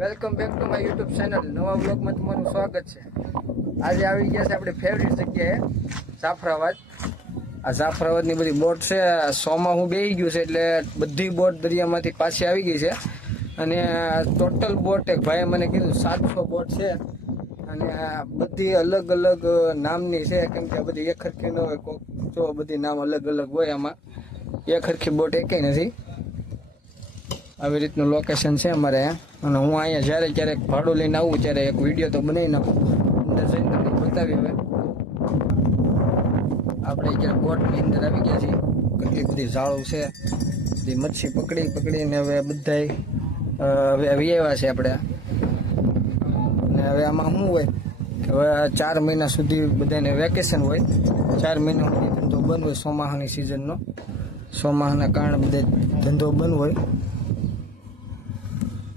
Welcome back to my YouTube channel. નવા બ્લોગમાં તમારું સ્વાગત છે. આજે આવી ગયા છે આપણી ફેવરિટ જગ્યાએ જાફરાબાદ. આ જાફરાબાદની બધી બોટ છે. સોમાં હું બેસી ગયું છે એટલે બધી બોટ દરિયામાંથી પાછી આવી ગઈ છે. અને ટોટલ બોટ એક ભાઈએ મને કીધું 700 બોટ છે. અને બધી અલગ અલગ નામની છે, કેમ કે બધી એક સરખી ન હોય. કોક જો બધી નામ અલગ અલગ હોય, આમાં એક સરખી બોટ એકેય નથી. આવી રીતનું લોકેશન છે અમારે અહીંયા. અને હું અહીંયા જ્યારે ક્યારેક ભાડું લઈને આવું ત્યારે એક વિડીયો તો બનાવી નાખું, અંદર જઈને તમને બતાવી. હવે આપણે ક્યારેક બોટની અંદર આવી ગયા છીએ. કેટલી બધી ઝાડું છે, બધી મચ્છી પકડીને હવે બધાય હવે આવ્યા છે આપણે. અને હવે આમાં શું હોય કે હવે 4 મહિના સુધી બધાને વેકેશન હોય. 4 મહિના સુધી ધંધો બંધ હોય, ચોમાસાની સિઝનનો. ચોમાસાના કારણે બધે ધંધો બંધ હોય.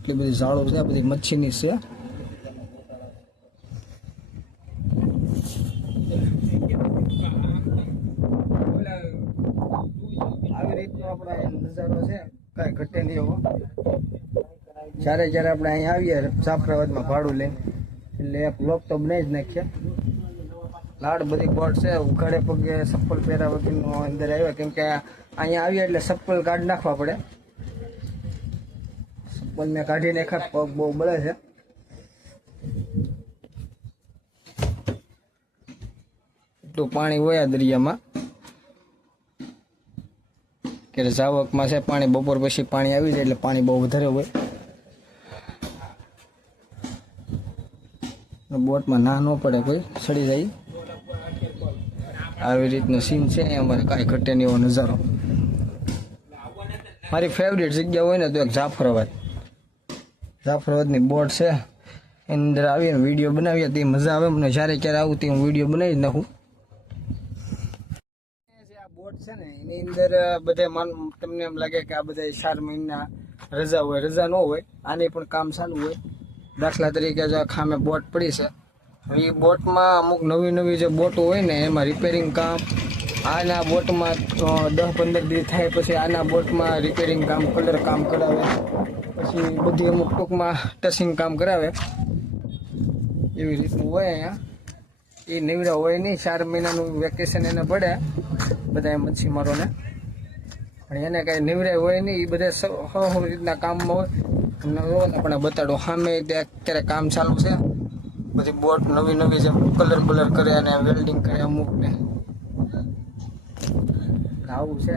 એટલી બધી ઝાડો છે, બધી મચ્છીની છે. આવી રીતનો આપણે નજારો છે, કાંઈ ઘટે નહીં એવો. જ્યારે આપણે અહીંયા આવીએ જાફરાબાદમાં ભાડું લઈને, એટલે એક બ્લોગ તો બનાવી જ નાખીએ. લાડ બધી બોટ છે, ઉઘાડે પગે ચપ્પલ પહેર્યા વગરનો અંદર આવ્યા, કેમ કે અહીંયા આવીએ એટલે ચપ્પલ કાઢી નાખવા પડે. મેં કાઢી નાખ્યા, પગ બહુ બળે છે. એટલું પાણી હોય દરિયામાં કે જાવકમાં છે પાણી. બપોર પછી પાણી આવી જાય એટલે પાણી બહુ વધારે હોય. બોટમાં ના ન પડે, કોઈ સડી જાય. આવી રીતનો સીન છે અમારે, કાંઈ ઘટે નહીં એવો નજારો. મારી ફેવરેટ જગ્યા હોય ને તો એક જાફરાબાદની બોટ છે, એની અંદર આવીને વિડીયો બનાવીએ તે મજા આવે. મને જ્યારે ક્યારે આવું તે હું વિડીયો બનાવી જ નાખું. આ બોટ છે ને એની અંદર બધે તમને એમ લાગે કે આ બધા 4 મહિના રજા હોય, રજા ન હોય. આની પણ કામ ચાલુ હોય. દાખલા તરીકે જો ખામે બોટ પડી છે, એ બોટમાં અમુક નવી જે બોટો હોય ને એમાં રિપેરિંગ કામ. આના બોટમાં 10-15 દિવસ થાય પછી આના બોટમાં રિપેરિંગ કામ, કલર કામ કરાવે. પછી બધી અમુક ટૂંકમાં ટચિંગ કામ કરાવે. એવી રીતનું હોય અહીંયા. એ નિવડા હોય નહીં. 4 મહિનાનું વેકેશન એને પડે બધા મચ્છીમારોને, પણ એને કાંઈ નિવડાય હોય નહીં. એ બધા સૌ રીતના કામમાં હોય. તમને આપણે બતાડો સામે અત્યારે કામ ચાલુ છે. બધી બોટ નવી છે, કલર કરે અને વેલ્ડિંગ કરે અમુકને. આવું છે.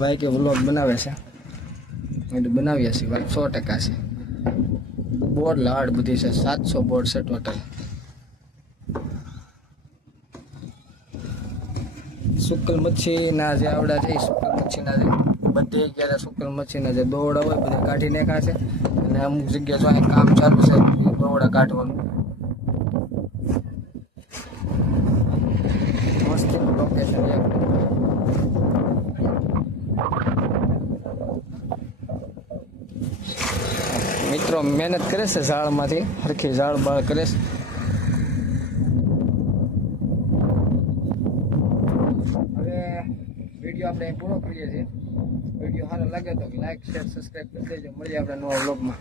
ભાઈ કે વ્લોગ બનાવે છે એટલે બનાવીએ છીએ, વાત 100% છે. બોટ લાડ બધી છે, 700 બોટ છે ટોટલ. સુકલ મચ્છીના જે આવડા છે એ સુકલ મચ્છીના છે. બધી ક્યારે સુકલ મચ્છીના જે દોરડા હોય બધા કાઢી નાખ્યા છે. અને અમુક જગ્યા જો અહીં કામ ચાલુ છે દોરડા કાઢવાનું. મસ્ત લોકેશન. મિત્રો મહેનત કરે છે ઝાડમાંથી, હરખી ઝાડ બાળ કરે છે. હવે વિડીયો આપણે પૂરો કરીએ છીએ. વિડીયો સારો લાગે તો લાઈક, શેર, સબસ્ક્રાઈબ કરી દેજો. મળીએ આપણે નવા વ્લોગમાં.